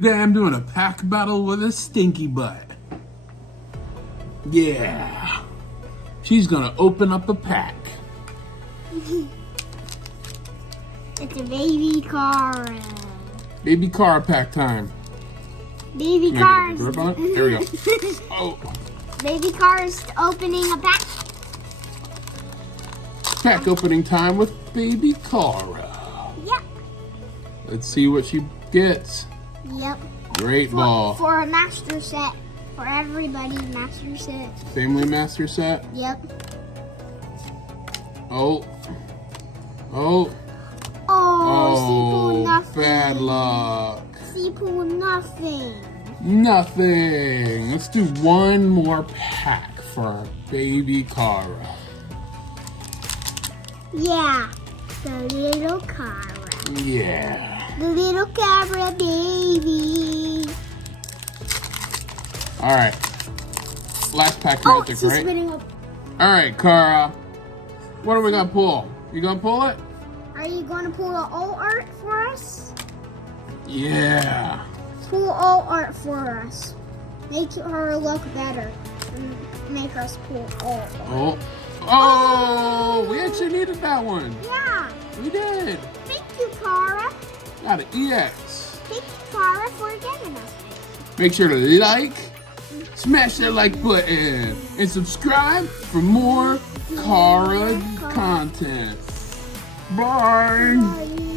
Today I'm doing a pack battle with a stinky butt. Yeah. She's gonna open up a pack. It's a baby car. Baby car pack time. Baby cars. There we go. Oh. Baby cars opening a pack. Pack opening time with Baby Cara. Yep. Let's see what she gets. Yep. Great ball. For a master set. For everybody, master set. Family master set. Yep. Oh. Oh. Oh, nothing. Bad luck. She pulled nothing. Nothing. Let's do one more pack for our Baby Cara. Yeah. The little car. Yeah. The little Cara baby. All right. Last pack Oh, magic, she's right? spinning up. All right, Cara. What are we gonna pull? You gonna pull it? Are you going to pull all art for us? Yeah. Pull all art for us. Make her look better. And make us pull all art. Oh. Oh, we actually needed that one. Yeah. We did. Thank you, Cara. Got an EX. Thank you, Cara, for giving us. Make sure to like, smash that like button, and subscribe for more Cara content. Bye. Bye.